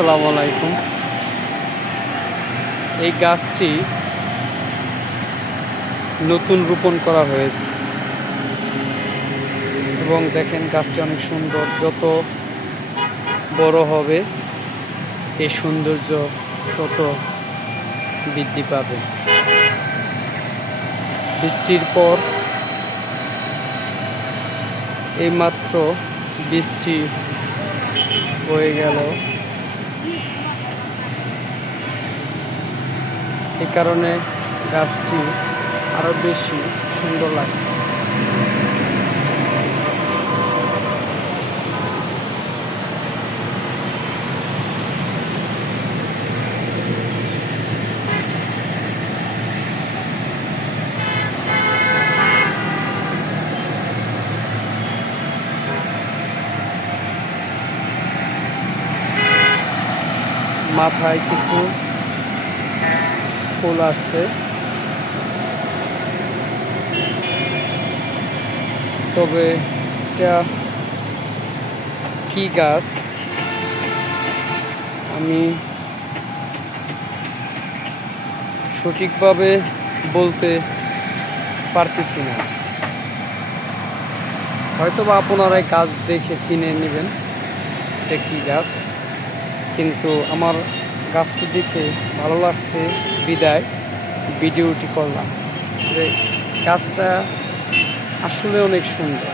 আসসালামু আলাইকুম। এই গাছটি নতুন রোপণ করা হয়েছে এবং দেখেন গাছটি অনেক সুন্দর। যত বড় হবে এই সৌন্দর্য তত বৃদ্ধি পাবে। বৃষ্টির পর এইমাত্র বৃষ্টি হয়ে গেল, এই কারণে গাছটি আরো বেশি সুন্দর লাগছে। মাথায় কিছু ফুল আসছে, তবে এটা কি গাছ আমি সঠিকভাবে বলতে পারতেছি না। হয়তোবা আপনারাই গাছ দেখে চিনে নেবেন এটা কি গাছ, কিন্তু আমার গাছটি দেখে ভালো লাগছে বিদায় ভিডিওটি করলাম। যে গাছটা আসলে অনেক সুন্দর।